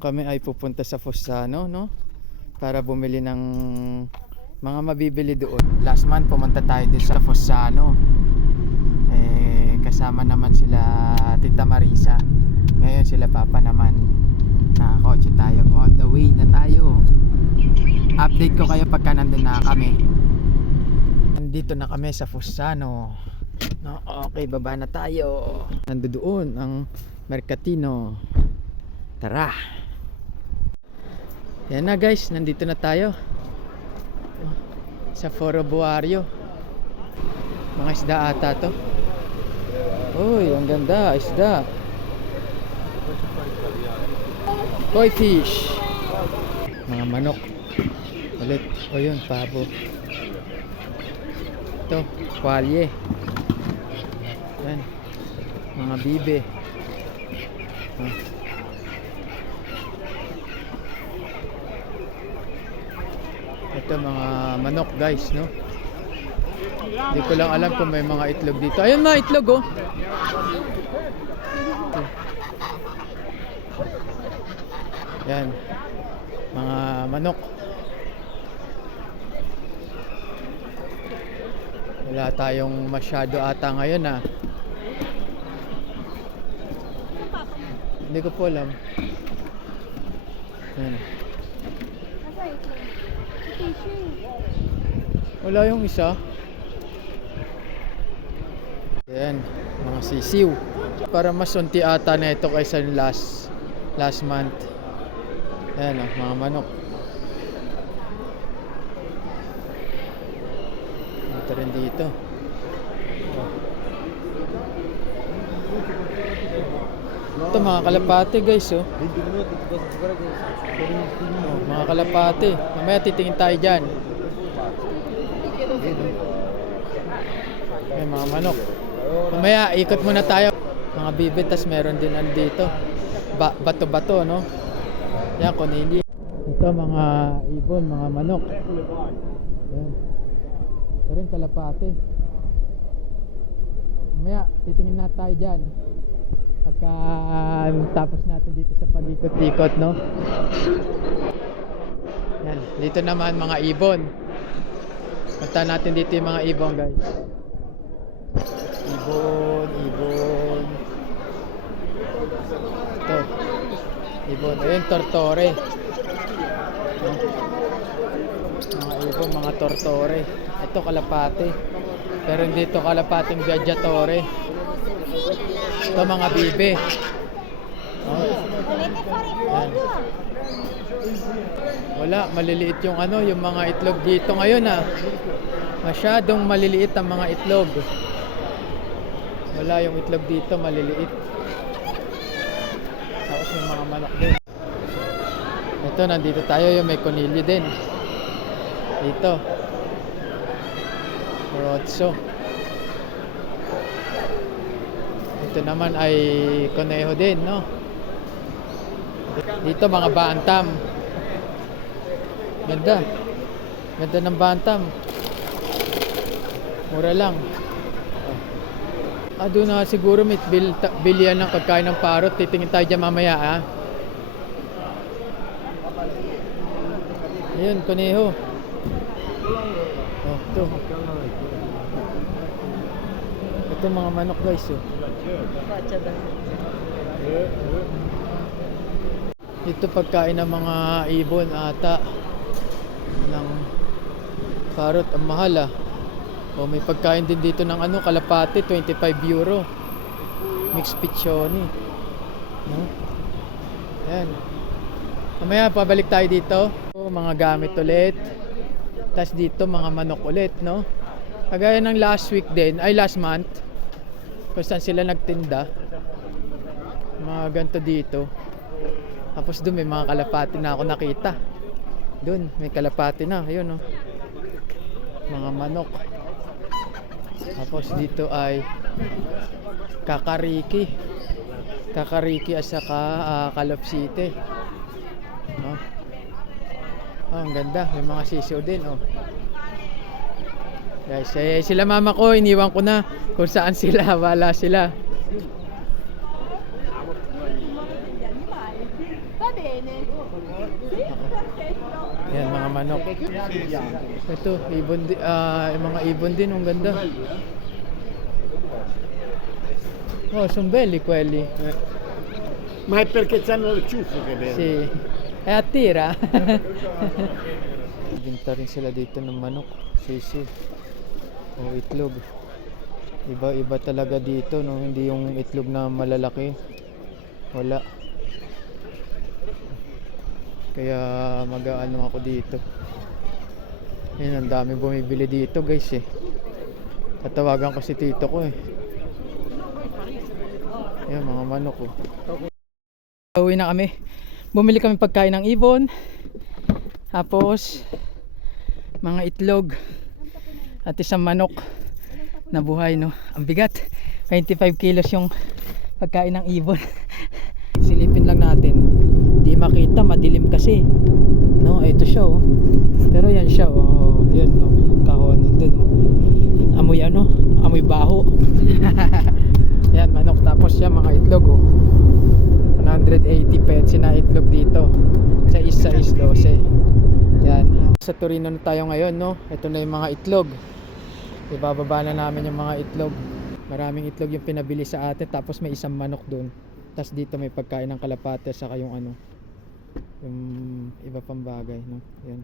Ngayon kami ay pupunta sa Fossano, no? Para bumili ng mga mabibili doon. Last month pumunta tayo din sa Fossano. Kasama naman sila Tita Marisa. Ngayon sila Papa naman. Nakakotse tayo. On the way na tayo. Update ko kayo pagka nandun na kami. Nandito na kami sa Fossano. No, okay, baba na tayo. Nandoon ang Mercatino. Tara. Yan na guys, nandito na tayo sa Foro Buario. Mga isda ata to. Uy, ang ganda, isda. Koi fish. Mga manok. Ulit, o yun, pabo. Ito, kwalye. Yan, mga bibe. Ito mga manok guys, no? Hindi ko lang alam kung may mga itlog dito. Ayun, mga itlog, oh. Yan, mga manok. Wala tayong masyado ata ngayon, ah. Hindi ko po alam. Yan. Wala yung isa. Yan, mga sisiw. Para mas unti ata na ito kaysa last month. Yan, mga manok. Ito rin dito. Ito mga kalapate guys, oh. Mga kalapate. Mamaya titingin tayo dyan. May mga manok. Mamaya ikot muna tayo. Mga bibit, tas meron din andito. Bato-bato, no? Yan, konili. Ito mga ibon, mga manok. Yan. Ito rin kalapate. Mamaya titingin na tayo dyan. Pagka tapos natin dito sa pag-ikot-ikot, no? Yan, dito naman mga ibon. Punta natin dito yung mga ibon, guys. Ibon. Ito. Ibon. Ayun, tortore. Mga ibon, mga tortore. Ito, kalapate. Pero dito kalapating viaggiatore. Ito, mga bibe. Oh. Yan. Wala, maliliit yung yung mga itlog dito ngayon, ah. Masyadong maliliit ang mga itlog. Wala yung itlog dito, maliliit. Tapos may mga manok din. Ito, nandito tayo, yung may konilyo din. Dito. Rotso. Ito naman ay koneho din, no? Dito mga bantam. Ganda. Ganda ng bantam. Mura lang. Doon na siguro may bilihan ng pagkain ng parrot. Titingin tayo dyan mamaya, ah. Ayun, koneho. Oh, ito. Ito mga manok guys, oh. Ito pagkain ng mga ibon ata ng parrot, ang mahal, ah. O may pagkain din dito ng kalapate, 25 euro. Mixed pichoni, no? Ayan. Mamaya pabalik tayo dito. Mga gamit ulit. Tapos dito mga manok ulit, no? Kagaya ng last month, kung saan sila nagtinda. Mga ganito dito. Tapos doon may mga kalapati na ako nakita. Doon may kalapati na, ayun, no? Mga manok. Tapos dito ay kakariki at saka kalopsite, no? Oh, ang ganda, may mga sisiw din, oh. Guys, sila mama ko, iniwan ko na kung saan sila, wala sila. bene. Sì, perfetto. Yan, mga manok. Ito, ibon yung mga ibon din, ang ganda. Oh, sono belli quelli. Ma è perché c'hanno il ciuffo che vedi. Sì. E attira. Binta rin sila dito ng manok. Sisi. O itlog. Iba-iba talaga dito, no? Hindi yung itlog na malalaki. Wala. Kaya mag-ano ako dito. Yan, ang dami bumibili dito, guys, eh. Tatawagan ko si tito ko, eh. Yan, mga manok, oh. Uwi na kami. Bumili kami pagkain ng ibon. Tapos mga itlog at isang manok na buhay, no. Ang bigat. 25 kilos yung pagkain ng ibon. Silipin lang natin. Di makita, madilim kasi. No, ito siya, oh. Pero yan siya, oh. Yan, oh. Kahon nandun, oh. Amoy ano? Amoy baho. Yan, manok. Tapos yan, mga itlog, oh. 180 pets na itlog dito. Sa isa is 12. Yan. Sa Torino na tayo ngayon, no. Ito na yung mga itlog. Ibababa na namin yung mga itlog. Maraming itlog yung pinabili sa atin. Tapos may isang manok dun. Tapos dito may pagkain ng kalapate. Saka yung ano, yung iba pang bagay, no. Yan.